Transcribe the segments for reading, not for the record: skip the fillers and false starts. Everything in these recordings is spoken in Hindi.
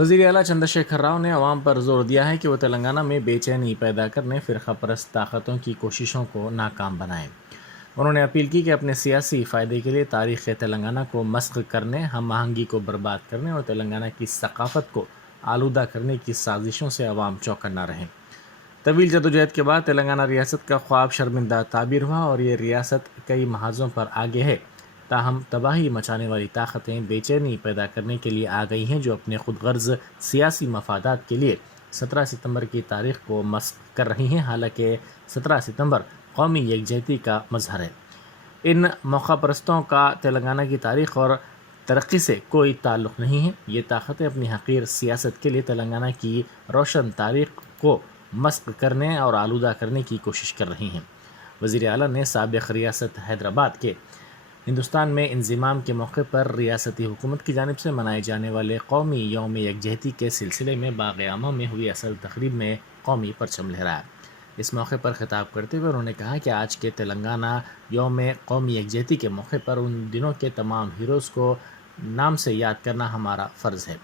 वज़ीर आला चंद्रशेखर राव ने अवाम पर जोर दिया है कि वो तेलंगाना में बेचैनी पैदा करने फ़िरका परस्त ताकतों की कोशिशों को नाकाम बनाएं। उन्होंने अपील की कि अपने सियासी फ़ायदे के लिए तारीख़ तेलंगाना को मस्ख़ करने, हम आहंगी को बर्बाद करने और तेलंगाना की सकाफ़त को आलूदा करने की साजिशों से अवाम चौकन्ना रहें। तवील जदोजहद के बाद तेलंगाना रियासत का ख्वाब शर्मिंदा ताबीर हुआ और ये रियासत कई महाजों पर आगे है। ताहम तबाही मचाने वाली ताकतें बेचैनी पैदा करने के लिए आ गई हैं, जो अपने खुद गर्ज सियासी मफादात के लिए 17 सितंबर की तारीख को मस्ख़ कर रही हैं। हालांकि 17 सितंबर कौमी यकजहती का मजहर है। इन मौका परस्तों का तेलंगाना की तारीख और तरक्की से कोई ताल्लुक़ नहीं है। ये ताकतें अपनी हक़ीर सियासत के लिए तेलंगाना की रोशन तारीख को मस्ख़ करने और आलूदा करने की कोशिश कर रही हैं। वज़ीर आला ने साबिक़ रियासत हैदराबाद के हिंदुस्तान में इंज़िमाम के मौके पर रियासती हुकूमत की जानिब से मनाए जाने वाले कौमी यौम यकजहती के सिलसिले में बाग़ आमा में हुई असल तक़रीब में कौमी परचम लहराया। इस मौके पर ख़िताब करते हुए उन्होंने कहा कि आज के तेलंगाना यौम कौमी यकजहती के मौके पर उन दिनों के तमाम हीरोज़ को नाम से याद करना हमारा फ़र्ज़ है।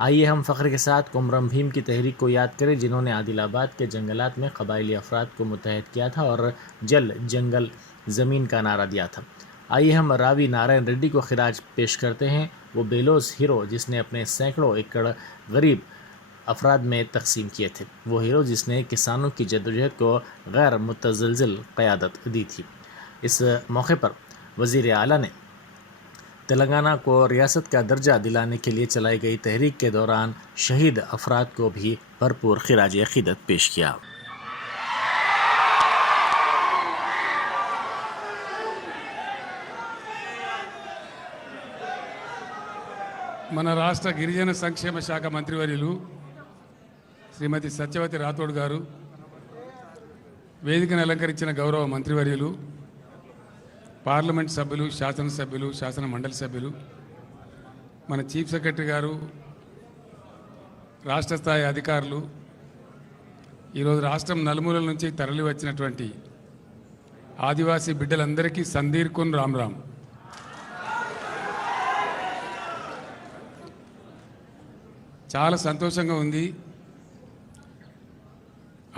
आइए हम फ़ख्र के साथ कुमरम भीम की तहरीक को याद करें, जिन्होंने आदिलाबाद के जंगलात में कबायली अफराद को मुत्तहद किया था और जल जंगल ज़मीन का नारा दिया था। आइए हम रावी नारायण रेड्डी को खिराज पेश करते हैं, वो बेलोस हीरो जिसने अपने सैकड़ों एकड़ गरीब अफराद में तकसीम किए थे। वो हीरो जिसने किसानों की जद्दोजहद को गैर मुतज़लज़िल क़यादत दी थी। इस मौके पर वज़ीर आला ने तेलंगाना को रियासत का दर्जा दिलाने के लिए चलाई गई तहरीक के दौरान शहीद अफराद को भी भरपूर खिराज अक़ीदत पेश किया। మన రాష్ట్ర గిరిజన సంక్షేమ శాఖ మంత్రివర్యులు శ్రీమతి సత్యవతి రాథోడ్ గారు, వేదికను అలంకరించిన గౌరవ మంత్రివర్యులు, పార్లమెంట్ సభ్యులు, శాసనసభ్యులు, శాసన మండలి సభ్యులు, మన చీఫ్ సెక్రటరీ గారు, రాష్ట్ర స్థాయి అధికారులు, ఈరోజు రాష్ట్రం నలుమూలల నుంచి తరలి వచ్చినటువంటి ఆదివాసీ బిడ్డలందరికీ సందీర్కున్ రామ్ రామ్. చాలా సంతోషంగా ఉంది.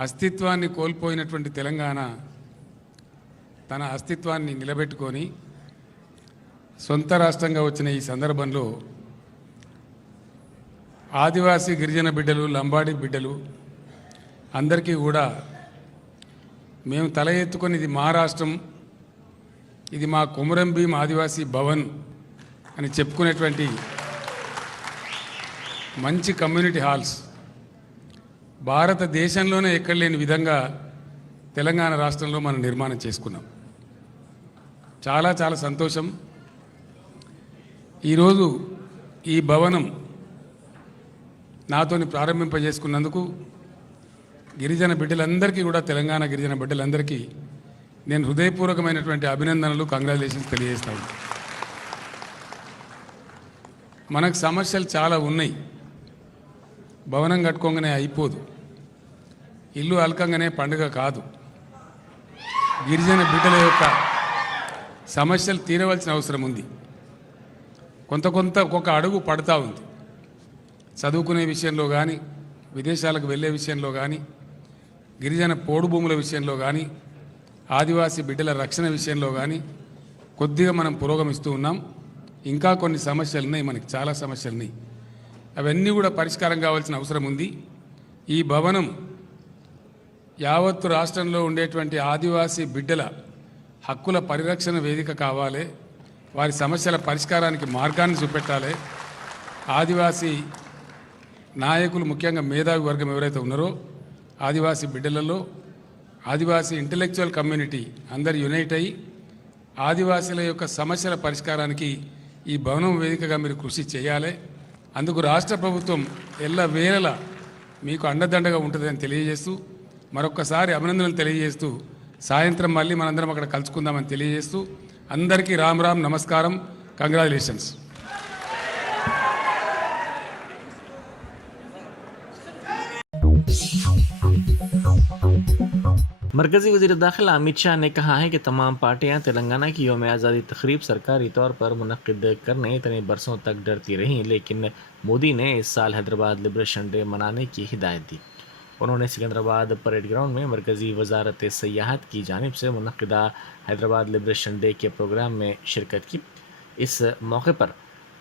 అస్తిత్వాన్ని కోల్పోయినటువంటి తెలంగాణ తన అస్తిత్వాన్ని నిలబెట్టుకొని సొంత రాష్ట్రంగా వచ్చిన ఈ సందర్భంలో ఆదివాసీ గిరిజన బిడ్డలు, లంబాడి బిడ్డలు అందరికీ కూడా మేము తల ఎత్తుకొని ఇది మా రాష్ట్రం, ఇది మా కుమరం భీం ఆదివాసీ భవన్ అని చెప్పుకునేటువంటి మంచి కమ్యూనిటీ హాల్స్ భారతదేశంలోనే ఎక్కడ లేని విధంగా తెలంగాణ రాష్ట్రంలో మనం నిర్మాణం చేసుకున్నాం. చాలా చాలా సంతోషం. ఈరోజు ఈ భవనం నాతోని ప్రారంభింపజేసుకున్నందుకు గిరిజన బిడ్డలందరికీ కూడా, తెలంగాణ గిరిజన బిడ్డలందరికీ నేను హృదయపూర్వకమైనటువంటి అభినందనలు, కంగ్రాచులేషన్స్ తెలియజేస్తాను. మనకు సమస్యలు చాలా ఉన్నాయి. భవనం కట్టుకోగానే అయిపోదు, ఇల్లు అలకంగానే పండుగ కాదు. గిరిజన బిడ్డల యొక్క సమస్యలు తీరవలసిన అవసరం ఉంది. కొంత ఒక్కొక్క అడుగు పడుతూ ఉంది. చదువుకునే విషయంలో కానీ, విదేశాలకు వెళ్ళే విషయంలో కానీ, గిరిజన పోడు భూముల విషయంలో కానీ, ఆదివాసీ బిడ్డల రక్షణ విషయంలో కానీ కొద్దిగా మనం పురోగమిస్తూ ఉన్నాం. ఇంకా కొన్ని సమస్యలు ఉన్నాయి, మనకి చాలా సమస్యలు ఉన్నాయి. అవన్నీ కూడా పరిష్కారం కావాల్సిన అవసరం ఉంది. ఈ భవనం యావత్తు రాష్ట్రంలో ఉండేటువంటి ఆదివాసీ బిడ్డల హక్కుల పరిరక్షణ వేదిక కావాలి. వారి సమస్యల పరిష్కారానికి మార్గాన్ని చూపెట్టాలి. ఆదివాసీ నాయకులు, ముఖ్యంగా మేధావి వర్గం ఎవరైతే ఉన్నారో ఆదివాసీ బిడ్డలలో, ఆదివాసీ ఇంటలెక్చువల్ కమ్యూనిటీ అందరు యునైట్ అయ్యి ఆదివాసీల యొక్క సమస్యల పరిష్కారానికి ఈ భవనం వేదికగా మీరు కృషి చేయాలి. అందుకు రాష్ట్ర ప్రభుత్వం ఎల్లవేళలా మీకు అండదండగా ఉంటుందని తెలియజేస్తూ, మరొక్కసారి అభినందనలు తెలియజేస్తూ, సాయంత్రం మళ్ళీ మనందరం అక్కడ కలుసుకుందామని తెలియజేస్తూ, అందరికీ రామ్ రామ్, నమస్కారం, కంగ్రాచులేషన్స్. मरकजी वज़ीर दाखिला अमित शाह ने कहा है कि तमाम पार्टियां तेलंगाना की यौम आज़ादी तकरीब सरकारी तौर पर मुनक़्क़िद करने इतने बरसों तक डरती रहीं, लेकिन मोदी ने इस साल हैदराबाद लिबरेशन डे मनाने की हिदायत दी। उन्होंने सिकंदराबाद परेड ग्राउंड में मरकजी वजारत सयाहत की जानिब से मुनक़्क़िदा हैदराबाद लिबरेशन डे के प्रोग्राम में शिरकत की। इस मौके पर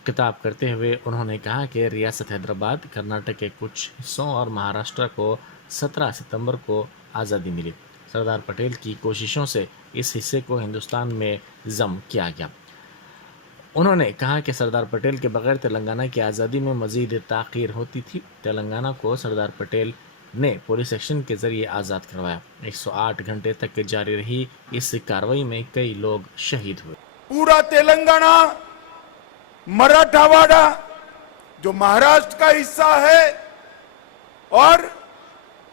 खिताब करते हुए उन्होंने कहा कि रियासत हैदराबाद कर्नाटक के कुछ हिस्सों और महाराष्ट्र को 17 सितंबर को आज़ादी मिली। सरदार पटेल की कोशिशों से इस हिस्से को हिंदुस्तान में ज़म किया गया। उन्होंने कहा कि सरदार पटेल के बगैर तेलंगाना की आज़ादी में मज़ीद ताख़ीर होती थी। तेलंगाना को सरदार पटेल ने पुलिस एक्शन के ज़रिए आज़ाद करवाया। 108 घंटे तक जारी रही इस कार्रवाई में कई लोग शहीद हुए। पूरा तेलंगाना, मराठवाड़ा जो महाराष्ट्र का हिस्सा है और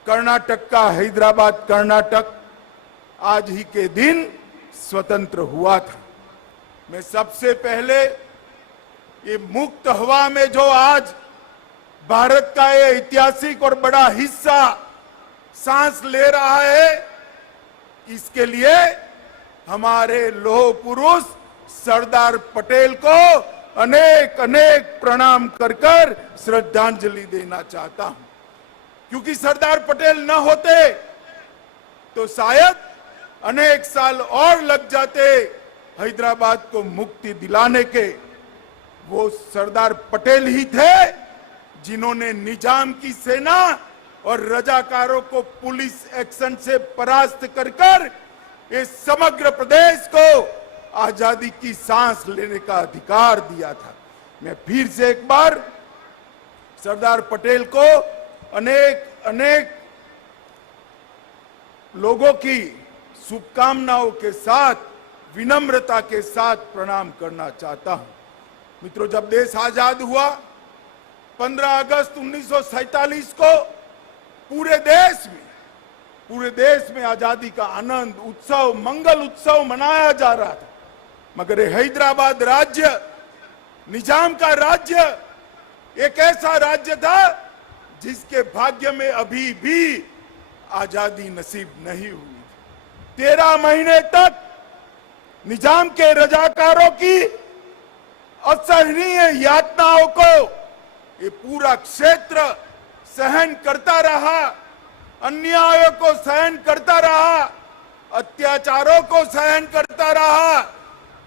कर्नाटक का हैदराबाद कर्नाटक आज ही के दिन स्वतंत्र हुआ था। मैं सबसे पहले ये मुक्त हवा में जो आज भारत का ये ऐतिहासिक और बड़ा हिस्सा सांस ले रहा है, इसके लिए हमारे लौह पुरुष सरदार पटेल को अनेक अनेक प्रणाम कर कर श्रद्धांजलि देना चाहता हूं, क्योंकि सरदार पटेल न होते तो शायद अनेक साल और लग जाते हैदराबाद को मुक्ति दिलाने के। वो सरदार पटेल ही थे जिन्होंने निजाम की सेना और रजाकारों को पुलिस एक्शन से परास्त कर कर इस समग्र प्रदेश को आजादी की सांस लेने का अधिकार दिया था। मैं फिर से एक बार सरदार पटेल को अनेक अनेक लोगों की शुभकामनाओं के साथ, विनम्रता के साथ प्रणाम करना चाहता हूं। मित्रों, जब देश आजाद हुआ 15 अगस्त 1947 को पूरे देश में आजादी का आनंद उत्सव, मंगल उत्सव मनाया जा रहा था। मगर हैदराबाद राज्य, निजाम का राज्य, एक ऐसा राज्य था जिसके भाग्य में अभी भी आजादी नसीब नहीं हुई। 13 महीने तक निजाम के रजाकारों की असहनीय यातनाओं को ये पूरा क्षेत्र सहन करता रहा, अन्यायों को सहन करता रहा, अत्याचारों को सहन करता रहा।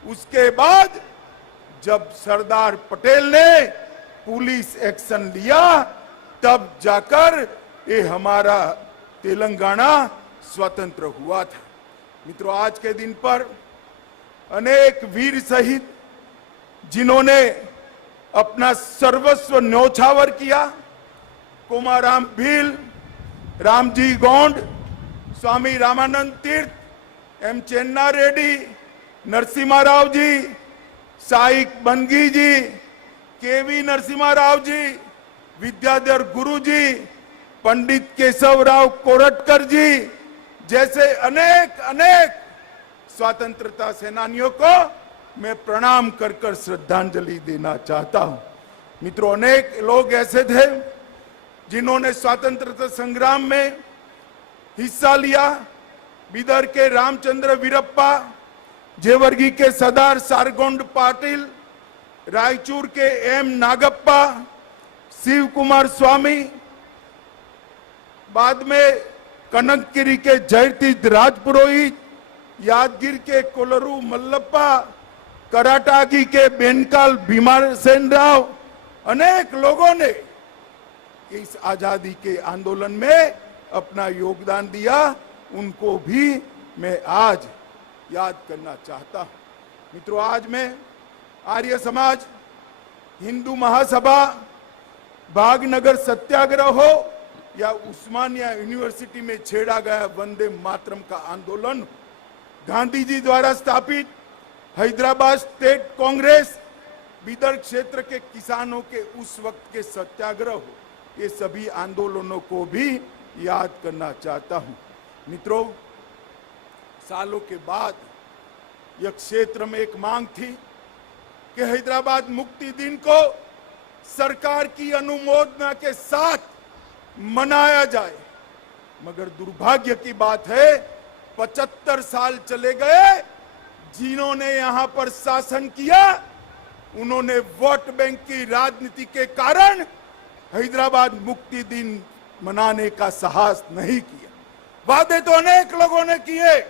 उसके बाद जब सरदार पटेल ने पुलिस एक्शन लिया, तब जाकर ये हमारा तेलंगाना स्वतंत्र हुआ था। मित्रों, आज के दिन पर अनेक वीर शहीद जिन्होंने अपना सर्वस्व न्योछावर किया, कोमाराम भील, रामजी गोंड, स्वामी रामानंद तीर्थ, एम चेन्ना रेड्डी, नरसिम्हा राव जी, साइक बनगी जी, केवी नरसिम्हा राव जी, विद्याधर गुरु जी, पंडित केशवराव कोरटकर जी जैसे अनेक अनेक स्वतंत्रता सेनानियों को मैं प्रणाम कर कर श्रद्धांजलि देना चाहता हूं। मित्रों, अनेक लोग ऐसे थे जिन्होंने स्वतंत्रता संग्राम में हिस्सा लिया। बीदर के रामचंद्र वीरप्पा, जेवर्गी के सरदार सारगोंड पाटिल, रायचूर के एम नागप्पा, शिव कुमार स्वामी, बाद में कनकगिरी के जयतीर्थ राजपुरोहित, यादगिर के कोलरू मल्लप्पा, कराटागी के बेनकाल भीमासेन राव, अनेक लोगों ने इस आजादी के आंदोलन में अपना योगदान दिया। उनको भी मैं आज याद करना चाहता हूं। मित्रों, आज मैं आर्य समाज, हिंदू महासभा, भागनगर सत्याग्रह हो या उस्मानिया यूनिवर्सिटी में छेड़ा गया वंदे मातरम का आंदोलन, गांधी जी द्वारा स्थापित हैदराबाद स्टेट कांग्रेस, बीदर क्षेत्र के किसानों के उस वक्त के सत्याग्रह हो, ये सभी आंदोलनों को भी याद करना चाहता हूं। मित्रों, सालों के बाद यह क्षेत्र में एक मांग थी कि हैदराबाद मुक्ति दिन को सरकार की अनुमोदना के साथ मनाया जाए, मगर दुर्भाग्य की बात है 75 साल चले गए। जिन्होंने यहां पर शासन किया उन्होंने वोट बैंक की राजनीति के कारण हैदराबाद मुक्ति दिन मनाने का साहस नहीं किया। वादे तो अनेक लोगों ने किए,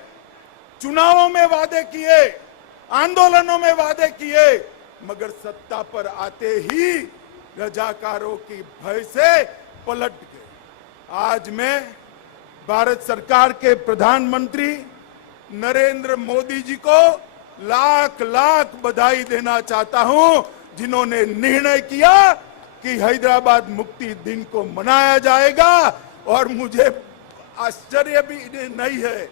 चुनावों में वादे किए, आंदोलनों में वादे किए, मगर सत्ता पर आते ही रजाकारों की भय से पलट गए। आज मैं भारत सरकार के प्रधानमंत्री नरेंद्र मोदी जी को लाख लाख बधाई देना चाहता हूं, जिन्होंने निर्णय किया कि हैदराबाद मुक्ति दिन को मनाया जाएगा। और मुझे आश्चर्य भी नहीं है,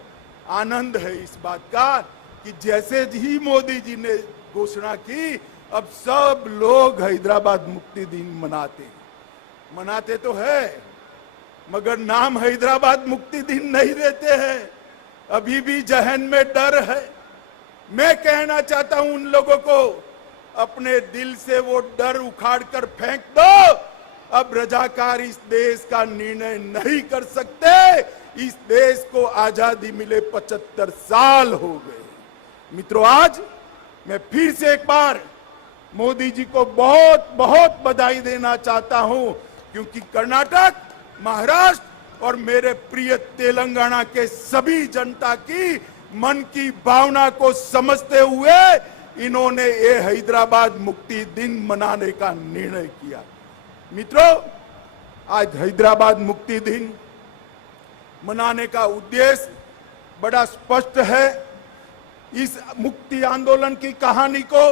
आनंद है इस बात का कि जैसे ही मोदी जी ने घोषणा की, अब सब लोग हैदराबाद मुक्ति दिन मनाते तो है, मगर नाम हैदराबाद मुक्ति दिन नहीं देते हैं। अभी भी जहन में डर है। मैं कहना चाहता हूं उन लोगों को, अपने दिल से वो डर उखाड़ कर फेंक दो। अब रजाकार इस देश का निर्णय नहीं कर सकते। इस देश को आजादी मिले 75 साल हो गए। मित्रों, आज मैं फिर से एक बार मोदी जी को बहुत बहुत बधाई देना चाहता हूं, क्योंकि कर्नाटक, महाराष्ट्र और मेरे प्रिय तेलंगाना के सभी जनता की मन की भावना को समझते हुए इन्होंने ये हैदराबाद मुक्ति दिन मनाने का निर्णय किया। मित्रों, आज हैदराबाद मुक्ति दिन मनाने का उद्देश्य बड़ा स्पष्ट है। इस मुक्ति आंदोलन की कहानी को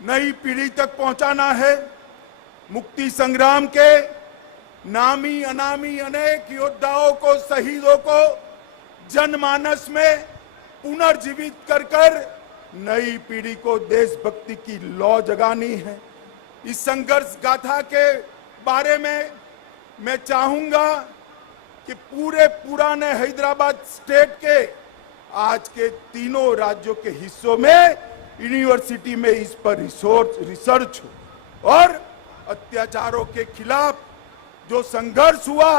नई पीढ़ी तक पहुंचाना है। मुक्ति संग्राम के नामी अनामी अनेक योद्धाओं को, शहीदों को जनमानस में पुनर्जीवित कर नई पीढ़ी को देशभक्ति की लौ जगानी है। इस संघर्ष गाथा के बारे में मैं चाहूंगा कि पूरे पुराने हैदराबाद स्टेट के आज के तीनों राज्यों के हिस्सों में यूनिवर्सिटी में इस पर रिसर्च हो और अत्याचारों के खिलाफ जो संघर्ष हुआ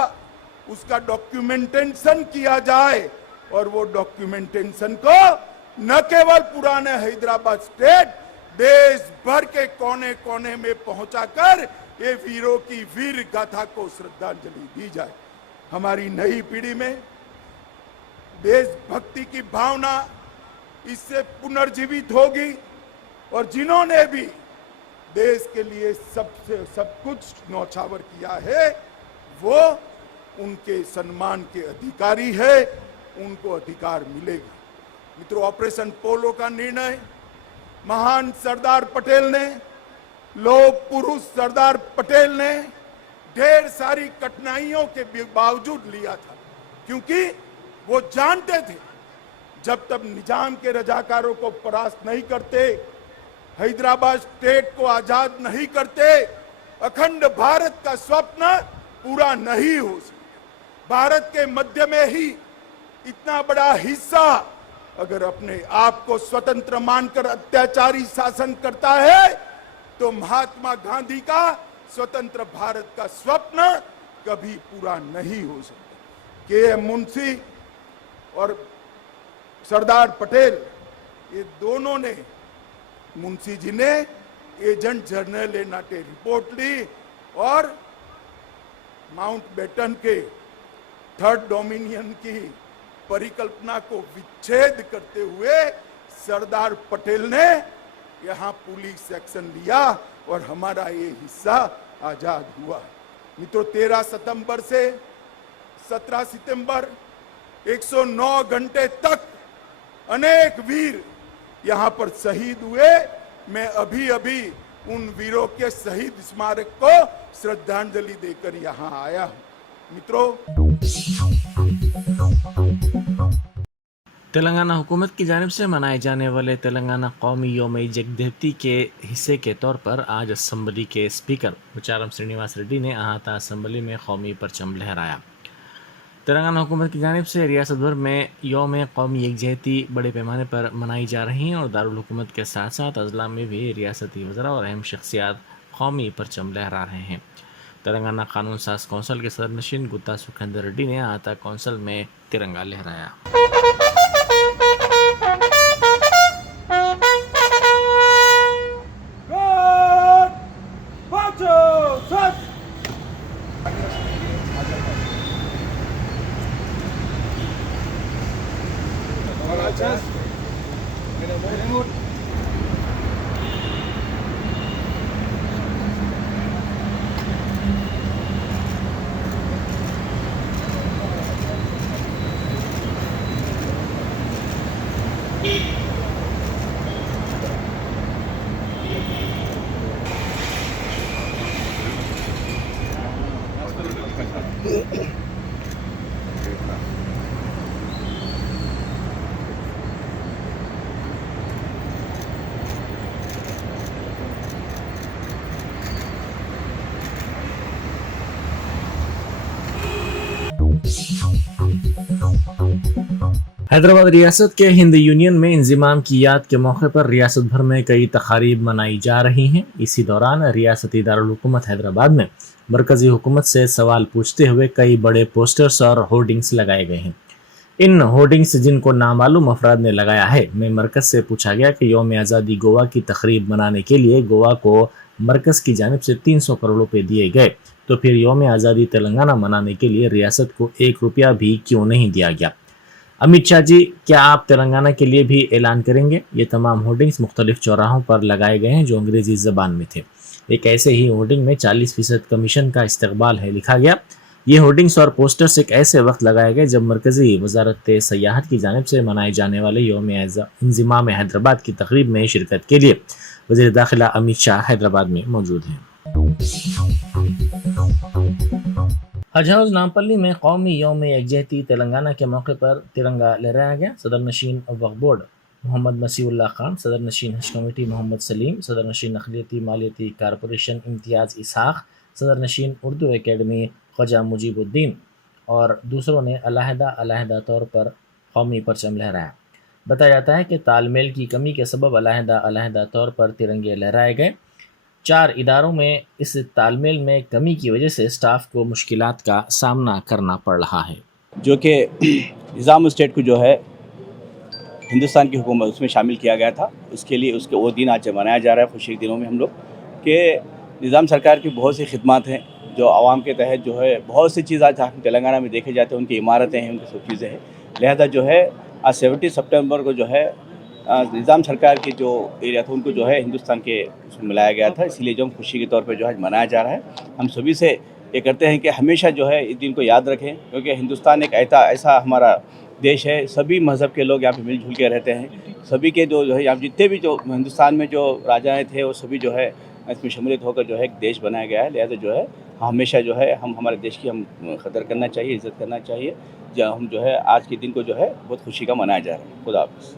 उसका डॉक्यूमेंटेशन किया जाए, और वो डॉक्यूमेंटेशन को न केवल पुराने हैदराबाद स्टेट, देश भर के कोने कोने में पहुंचाकर ये वीरों की वीर गाथा को श्रद्धांजलि दी जाए। हमारी नई पीढ़ी में देशभक्ति की भावना इससे पुनर्जीवित होगी, और जिन्होंने भी देश के लिए सब कुछ न्यौछावर किया है वो उनके सम्मान के अधिकारी है, उनको अधिकार मिलेगा। मित्रों, ऑपरेशन पोलो का निर्णय महान सरदार पटेल ने, लोक पुरुष सरदार पटेल ने ढेर सारी कठिनाइयों के बावजूद लिया था, क्योंकि वो जानते थे जब तक निजाम के रजाकारों को परास्त नहीं करते, हैदराबाद स्टेट को आजाद नहीं करते, अखंड भारत का स्वप्न पूरा नहीं हो सकता। भारत के मध्य में ही इतना बड़ा हिस्सा अगर अपने आप को स्वतंत्र मानकर अत्याचारी शासन करता है, तो महात्मा गांधी का स्वतंत्र भारत का स्वप्न कभी पूरा नहीं हो सकता। के.एम. मुंशी और सरदार पटेल, ये दोनों ने, मुंशी जी ने एजेंट जनरल ए नाटे रिपोर्ट ली और माउंटबेटन के थर्ड डोमिनियन की परिकल्पना को विच्छेद करते हुए सरदार पटेल ने यहाँ पुलिस एक्शन लिया और हमारा ये हिस्सा आजाद हुआ। मित्रों, 13 सितंबर से 17 सितंबर 109 घंटे तक अनेक वीर यहाँ पर शहीद हुए। मैं अभी अभी उन वीरों के शहीद स्मारक को श्रद्धांजलि देकर यहाँ आया हूँ। मित्रों, तेलंगाना हुकूमत की जानिब से मनाए जाने वाले तेलंगाना कौमी योम जगदेवती के हिस्से के तौर पर आज असम्बली के स्पीकर मुचारम श्रीनिवास रेड्डी ने अहाता असम्बली में कौमी परचम लहराया। तेलंगाना हुकूमत की जानिब से रियासत भर में योम कौमी यकजहती बड़े पैमाने पर मनाई जा रही हैं और दारुल हुकूमत के साथ साथ अजला में भी रियासती वज़रा और अहम शख्सियात कौमी परचम लहरा रहे हैं। तेलंगाना कानून साज कौंसिल के सदर नशीन गुत्ता सुखेंदर रेड्डी ने आता कौंसिल में तिरंगा लहराया। हैदराबाद रियासत के हिंद यूनियन में इंजिमाम की याद के मौके पर रियासत भर में कई तकारीब मनाई जा रही हैं। इसी दौरान रियासती दारुल हुकूमत हैदराबाद में मरकजी हुकूमत से सवाल पूछते हुए कई बड़े पोस्टर्स और होर्डिंग्स लगाए गए हैं। इन होर्डिंग्स जिनको नामालूम अफराद ने लगाया है में मरकज से पूछा गया कि यौम आज़ादी गोवा की तकरीब मनाने के लिए गोवा को मरकज की जानिब से 300 करोड़ रुपए दिए गए, तो फिर यौम आज़ादी तेलंगाना मनाने के लिए रियासत को 1 रुपया भी क्यों नहीं दिया गया। अमित शाह जी, क्या आप तेलंगाना के लिए भी ऐलान करेंगे? ये तमाम होर्डिंग्स मुख्तलिफ चौराहों पर लगाए गए हैं जो अंग्रेजी ज़बान में थे। एक ऐसे ही होर्डिंग में 40% कमीशन का इस्तकबाल है लिखा गया। ये होर्डिंग्स और पोस्टर्स एक ऐसे वक्त लगाए गए जब मरकजी वजारत सयाहत की जानिब से मनाए जाने वाले यौम इंज़िमाम हैदराबाद की तकरीब में शिरकत के लिए वज़ीर दाखिला अमित शाह हैदराबाद में मौजूद हैं। हज हाउस नामपल्ली में कौमी यौम यकजहती तेलंगाना के मौके पर तिरंगा लहराया गया। सदर नशीन वक्फ बोर्ड मोहम्मद मसीउल्लाह खान, सदर नशीन हज कमेटी मोहम्मद सलीम, सदर नशीन अखिलियती मालियती कारपोरेशन इम्तियाज़ इसहाक, सदर नशीन उर्दू एकेडमी ख्वाजा मुजीबुद्दीन और दूसरों ने अलहदा तौर पर कौमी परचम लहराया। बताया जाता है कि तालमेल की कमी के सबब अलहदा तौर पर तिरंगे लहराए गए। 4 इदारों में इस तालमेल में कमी की वजह से स्टाफ को मुश्किलात का सामना करना पड़ रहा है, जो कि निज़ाम स्टेट को जो है हिंदुस्तान की हुकूमत उसमें शामिल किया गया था। उसके लिए उसके वो दिन आज मनाया जा रहा है खुशी के दिनों में हम लोग कि निज़ाम सरकार की बहुत सी खिदमत हैं जो आवाम के तहत जो है बहुत सी चीज़ आज हम तेलंगाना में देखे जाते हैं, उनकी इमारतें हैं, उनकी सब चीज़ें हैं। लिहाजा जो है आज 17 सितंबर को जो है निज़ाम सरकार की जो एरिया था उनको जो है हिंदुस्तान के उसमें मिलाया गया था, इसीलिए जो हम खुशी के तौर पर जो है मनाया जा रहा है। हम सभी से ये करते हैं कि हमेशा जो है इस दिन को याद रखें, क्योंकि हिंदुस्तान एक ऐसा हमारा देश है, सभी मज़हब के लोग यहाँ पे मिलजुल के रहते हैं। सभी के जो है यहाँ जितने भी जो हिंदुस्तान में जो राजाएँ थे वो सभी जो है इसमें शमूलियत होकर जो है एक देश बनाया गया है। लिहाजा जो है हमेशा जो है हम हमारे देश की हम कदर करना चाहिए, इज़्ज़त करना चाहिए। जब हम जो है आज के दिन को जो है बहुत खुशी का मनाया जा रहा है। खुदा हाफ़िज़।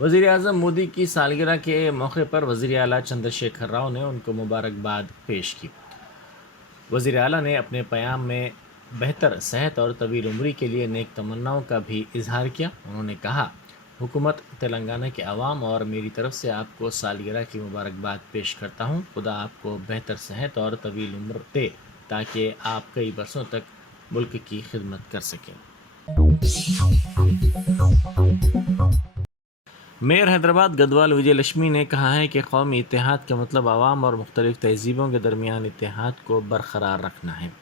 वज़ीर आज़म मोदी की सालगिरह के मौके पर वज़ीर आला चंद्रशेखर राव ने उनको मुबारकबाद पेश की। वज़ीर आला ने अपने प्याम में बेहतर सेहत और तवील उम्री के लिए नेक तमन्नाओं का भी इजहार किया। उन्होंने कहा, हुकूमत तेलंगाना के अवाम और मेरी तरफ से आपको सालगिरह की मुबारकबाद पेश करता हूँ। खुदा आपको बेहतर सेहत और तवील उम्र दे ताकि आप कई बरसों तक मुल्क की खिदमत कर सकें। मेयर हैदराबाद गदवाल विजय लक्ष्मी ने कहा है कि कौमी इत्तेहाद का मतलब आवाम और मुख्तलिफ तहजीबों के दरमियान इत्तेहाद को बरकरार रखना है।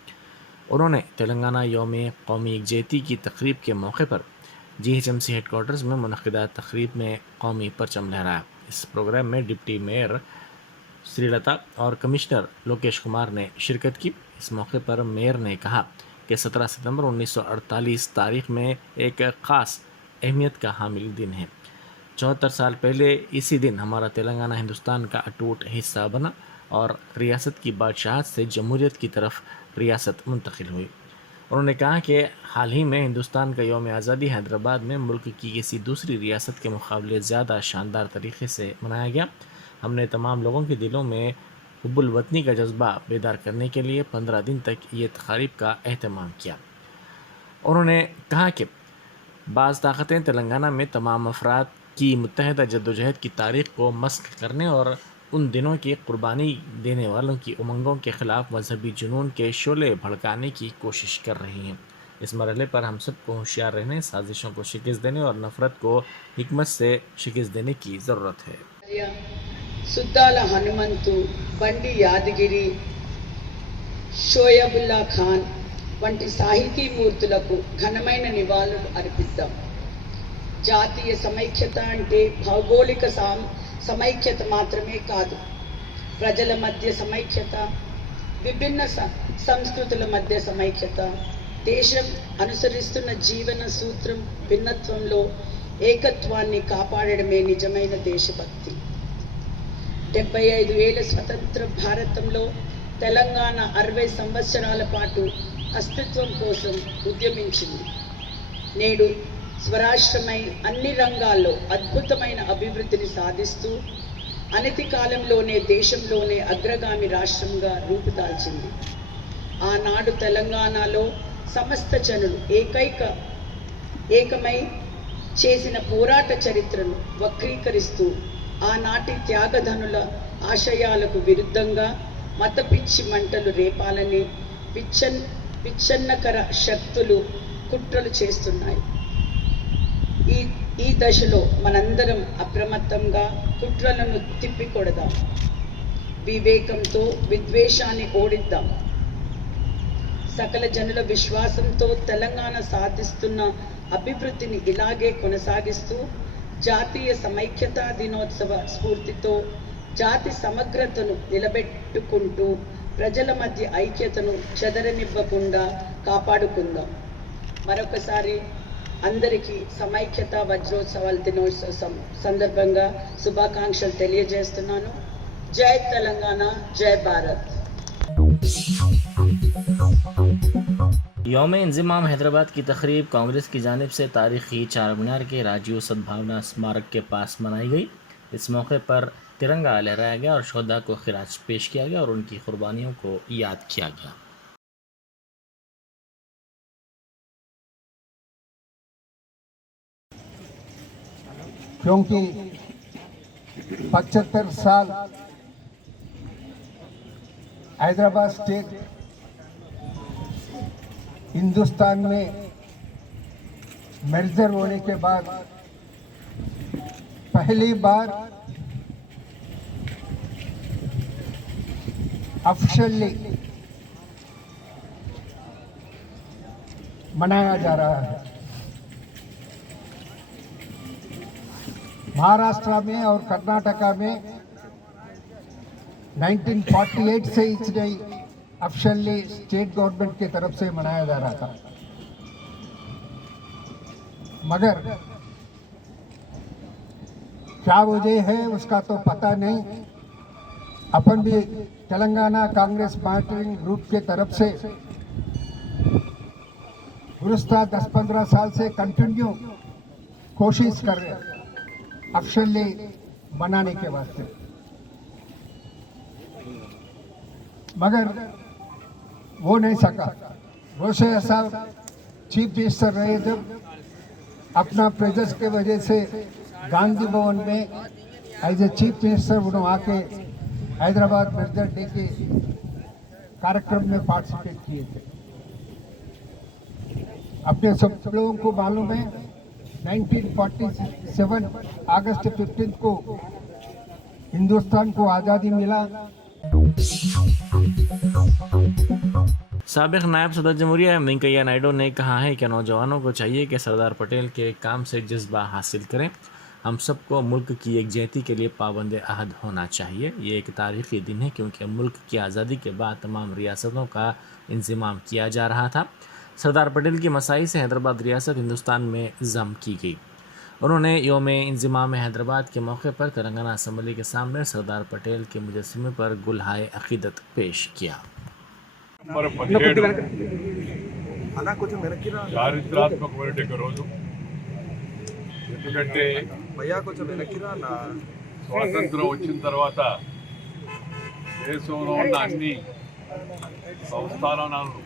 उन्होंने तेलंगाना यौम कौमी यकजहती की तकरीब के मौके पर GHMC हेडकोार्टर्स में मुनक़िदा तकरीब में कौमी परचम लहराया। इस प्रोग्राम में डिप्टी मेयर श्रीलता और कमिश्नर लोकेश कुमार ने शिरकत की। इस मौके पर मेयर ने कहा कि 17 सितंबर 1948 तारीख में एक ख़ास अहमियत का हामिल दिन है। 74 साल पहले इसी दिन हमारा तेलंगाना हिंदुस्तान का अटूट हिस्सा बना और रियासत की बादशाहत से जमहूरियत की तरफ रियासत मुंतकिल हुई। उन्होंने कहा कि हाल ही में हिंदुस्तान का यौम आज़ादी हैदराबाद में मुल्क की किसी दूसरी रियासत के मुकाबले ज़्यादा शानदार तरीके से मनाया गया। हमने तमाम लोगों के दिलों में हुब्बुल वतनी का जज्बा बेदार करने के लिए 15 दिन तक ये तक़रीब का एहतमाम किया। उन्होंने कहा कि बाज़ ताकतें तेलंगाना में तमाम अफराद की मुत्तहदा जद्दोजहद की तारीख़ को मस्क करने और उन दिनों की कुर्बानी देने वालों की उमंगों के खिलाफ मजहबी जुनून के शोले भड़काने की कोशिश कर रही हैं। इस मरहले पर हम सबको होशियार रहने, साजिशों को शिकस्त देने और नफरत को हिकमत से शिकस्त देने की ज़रूरत है। సుద్దాల హనుమంతు, బండి యాదగిరి, షోయబుల్లా ఖాన్ వంటి సాహితీమూర్తులకు ఘనమైన నివాళులు అర్పిద్దాం. జాతీయ సమైక్యత అంటే భౌగోళిక సమైక్యత మాత్రమే కాదు, ప్రజల మధ్య సమైక్యత, విభిన్న సంస్కృతుల మధ్య సమైక్యత, దేశం అనుసరిస్తున్న జీవన సూత్రం భిన్నత్వంలో ఏకత్వాన్ని కాపాడడమే నిజమైన దేశభక్తి. 75 ఏళ్ల స్వతంత్ర భారతంలో తెలంగాణ 60 సంవత్సరాల పాటు అస్తిత్వం కోసం ఉద్యమించింది. నేడు స్వరాష్ట్రమై అన్ని రంగాల్లో అద్భుతమైన అభివృద్ధిని సాధిస్తూ అనతి కాలంలోనే దేశంలోనే అగ్రగామి రాష్ట్రంగా రూపుదాల్చింది. ఆనాడు తెలంగాణలో సమస్త జనులు ఏకమై చేసిన పోరాట చరిత్రను వక్రీకరిస్తూ ఆనాటి త్యాగధనుల ఆశయాలకు విరుద్ధంగా మత పిచ్చి మంటలు రేపాలని విచ్ఛిన్నకర శక్తులు కుట్రలు చేస్తున్నాయి. ఈ దశలో మనందరం అప్రమత్తంగా కుట్రలను తిప్పికొడదాం. వివేకంతో విద్వేషాన్ని ఓడిద్దాం. సకల జనుల విశ్వాసంతో తెలంగాణ సాధిస్తున్న అభివృద్ధిని ఇలాగే కొనసాగిస్తూ జాతీయ సమైక్యతా దినోత్సవ స్ఫూర్తితో జాతి సమగ్రతను నిలబెట్టుకుంటూ ప్రజల మధ్య ఐక్యతను చెదరనివ్వకుండా కాపాడుకుందాం. మరొకసారి అందరికీ సమైక్యతా వజ్రోత్సవాల దినోత్సవం సందర్భంగా శుభాకాంక్షలు తెలియజేస్తున్నాను. జై తెలంగాణ, జై భారత్. यौम इंज़िमाम हैदराबाद की तकरीब कांग्रेस की जानिब से तारीखी चारमीनार के राजीव सद्भावना स्मारक के पास मनाई गई। इस मौके पर तिरंगा लहराया गया और शोहदा को खिराज पेश किया गया और उनकी कुर्बानियों को याद किया गया। क्योंकि 75 साल हैदराबाद स्टेट हिंदुस्तान में मर्जर होने के बाद पहली बार ऑफिशियली मनाया जा रहा है। महाराष्ट्र में और कर्नाटका में 1948 से इसने ऑफिशियली स्टेट गवर्नमेंट की तरफ से मनाया जा रहा था, मगर क्या वजह है उसका तो पता नहीं। अपन भी तेलंगाना कांग्रेस मॉनिटरिंग ग्रुप के तरफ से गुज़श्ता 10-15 साल से कंटिन्यू कोशिश कर रहे हैं ऑफिशियली बनाने के वास्ते, मगर वो नहीं सका। रोशैया साहब चीफ मिनिस्टर रहे जब, अपना प्रेजेंस के वजह से गांधी भवन में एज ए चीफ मिनिस्टर उन्होंने आके हैदराबाद मर्जर डे के कार्यक्रम में पार्टिसिपेट किए थे। अपने सब लोगों को मालूम है 1947 अगस्त 15 को हिंदुस्तान को आज़ादी मिला। साबिक नायब सदर जमहूरिया वेंकैया नायडू ने कहा है कि नौजवानों को चाहिए कि सरदार पटेल के काम से जज्बा हासिल करें। हम सबको मुल्क की एकजहती के लिए पाबंद अहद होना चाहिए। ये एक तारीख़ी दिन है क्योंकि मुल्क की आज़ादी के बाद तमाम रियासतों का इंज़िमाम किया जा रहा था। सरदार पटेल की मसाई से हैदराबाद रियासत हिंदुस्तान में ज़म की गई। उन्होंने यौम इंज़िमाम हैदराबाद के मौके पर तेलंगाना असम्बली के सामने सरदार पटेल के मुजस्समे पर गुलहाए अक़ीदत पेश किया। చారిత్రాత్మకమైన రోజు, ఎందుకంటే స్వాతంత్రం వచ్చిన తర్వాత దేశంలో ఉన్న అన్ని సంస్థానాలను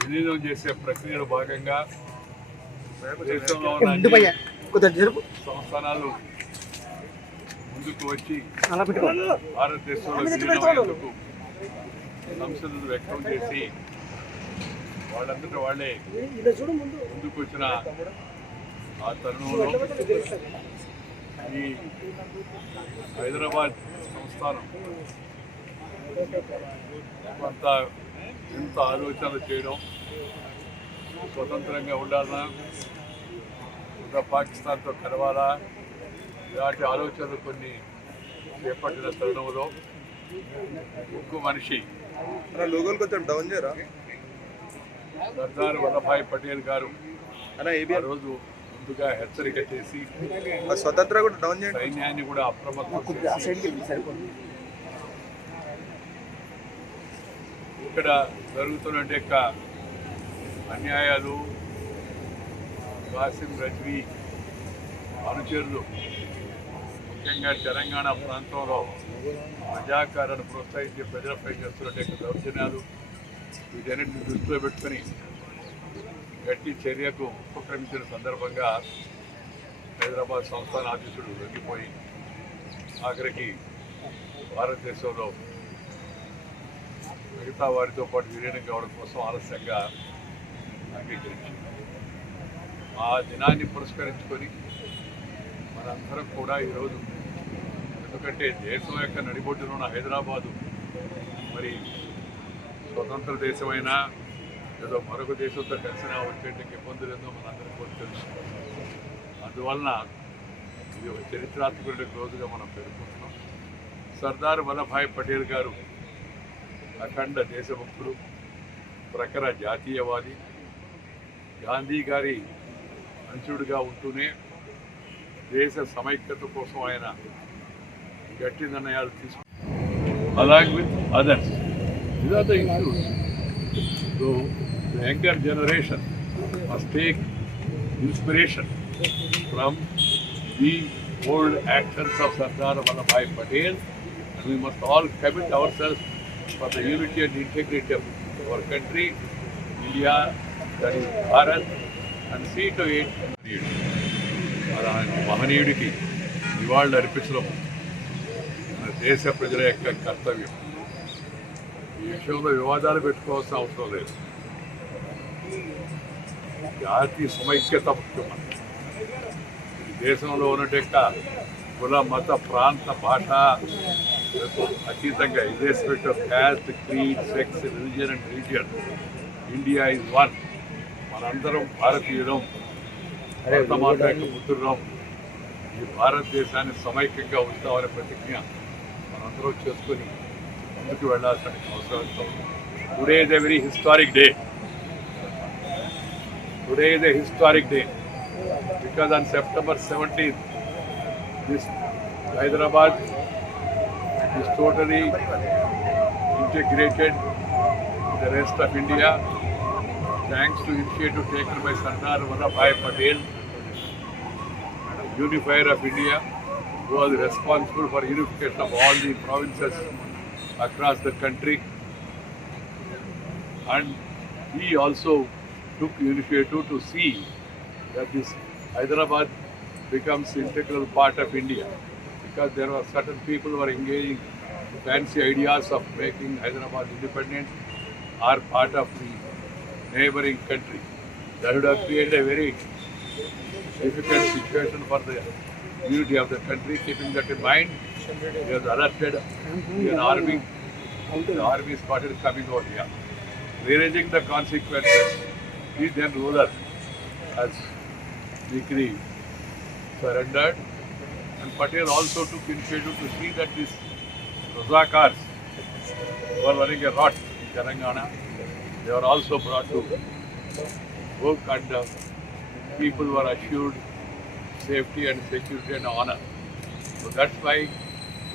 విలీనం చేసే ప్రక్రియలో భాగంగా దేశంలో ఉన్న అన్ని సంస్థానాలు ముందుకు వచ్చి భారతదేశంలో విలీనమయ్యేందుకు సంసిద్ధత వ్యక్తం చేసి వాళ్ళంతటా వాళ్ళే ముందుకు వచ్చిన ఆ తరుణంలో ఈ హైదరాబాద్ సంస్థానం కొంత ఎంత ఆలోచనలు చేయడం, స్వతంత్రంగా ఉండాలన్నా ఇంకా పాకిస్తాన్తో కలవాలా, ఇలాంటి ఆలోచనలు కొన్ని చేపట్టిన తరుణంలో ఉక్కు మనిషి లోగోలు కొంచెం డౌన్ చేయరా సర్దార్ వల్లభాయ్ పటేల్ గారు ఆ రోజు ముందుగా హెచ్చరిక చేసి స్వతంత్ర కూడా డౌన్ చేయండి. సైన్యాన్ని కూడా అప్రమత్తం చేసి ఇక్కడ జరుగుతున్న అన్యాయాలు, కాసిం రజ్వీ అనుచరులు ముఖ్యంగా తెలంగాణ ప్రాంతంలో ప్రజాకారాన్ని ప్రోత్సహించి ప్రజలపై చేస్తున్న దౌర్జన్యాలు, వీటన్నిటిని దృష్టిలో పెట్టుకుని గట్టి చర్యకు ఉపక్రమించిన సందర్భంగా హైదరాబాద్ సంస్థాన అధ్యక్షుడు లొంగిపోయి ఆఖరికి భారతదేశంలో మిగతా వారితో పాటు విలీనం కావడం కోసం ఆలస్యంగా అంగీకరించింది. ఆ దినాన్ని పురస్కరించుకొని మనందరం కూడా ఈరోజు, ఎందుకంటే దేశం యొక్క నడిబొడ్డున ఉన్న హైదరాబాదు మరి స్వతంత్ర దేశమైనా ఏదో మరొక దేశంతో కలిసినా వచ్చేందుకు ఇబ్బందులు ఏందో మనందరికీ కూడా తెలుసు. అందువలన ఇది ఒక చరిత్రాత్మక రోజుగా మనం పేర్కొంటున్నాం. సర్దార్ వల్లభాయ్ పటేల్ గారు అఖండ దేశభక్తుడు, ప్రఖర జాతీయవాది, గాంధీ గారి అంచుడుగా ఉంటూనే దేశ సమైక్యత కోసం ఆయన గట్టి నిర్ణయాలు తీసుకున్నారు. Along with others, these are the issues. So the younger generation must take inspiration from the old actions of Sardar Vallabhbhai Patel, and we must all commit ourselves for the unity and integrity of our country, India, that is Bharat, and see to it. అలాంటి మహనీయుడికి నివాళులు అర్పించడం మన దేశ ప్రజల యొక్క కర్తవ్యం. ఈ విషయంలో వివాదాలు పెట్టుకోవాల్సిన అవసరం లేదు. జాతి సమైక్యత ముఖ్యం. ఈ దేశంలో ఉన్నట్టు కుల, మత, ప్రాంత, భాష అతీతంగా irrespective of caste, creed, sex, religion and religion, India is one. మనందరం భారతీయులం, భారతమాత యొక్క పుత్రులం. ఈ భారతదేశాన్ని సమైక్యంగా ఉంచుతామనే ప్రతిజ్ఞ మనందరం చేసుకొని ముందుకు వెళ్లాల్సిన అవసరం. Today is a very historic day. Today is a historic day because on September 17th, this Hyderabad is totally integrated with the rest of India thanks to initiative taken by Sardar Vallabhbhai Patel, unifier of India, who was responsible for unification of all the provinces across the country, and he also took initiative to see that this Hyderabad becomes integral part of India, because there were certain people who were engaging fancy ideas of making Hyderabad independent or part of the neighboring country. That would have created a very difficult situation for the unity of the country. Keeping that in mind, he has alerted an army. The army started coming out here, realizing the consequences. He then ruler has weakly surrendered, and Patel also took initiative to see that these Razakars were running a rot in Telangana. They were also brought to work, and people were assured safety and security and honor. So that's why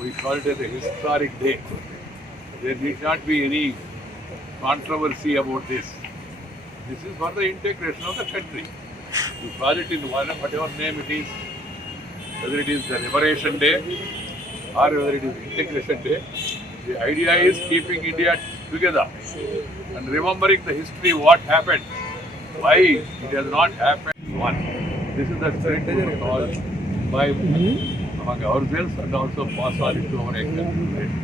we call it as a historic day. There need not be any controversy about this. This is for the integration of the country. You call it in whatever name it is, whether it is the Liberation Day or whether it is Integration Day. The idea is keeping India together and remembering the history, what happened, why it has not happened. One. This is the spirit protocol by among ourselves and also pass on it to our younger generation.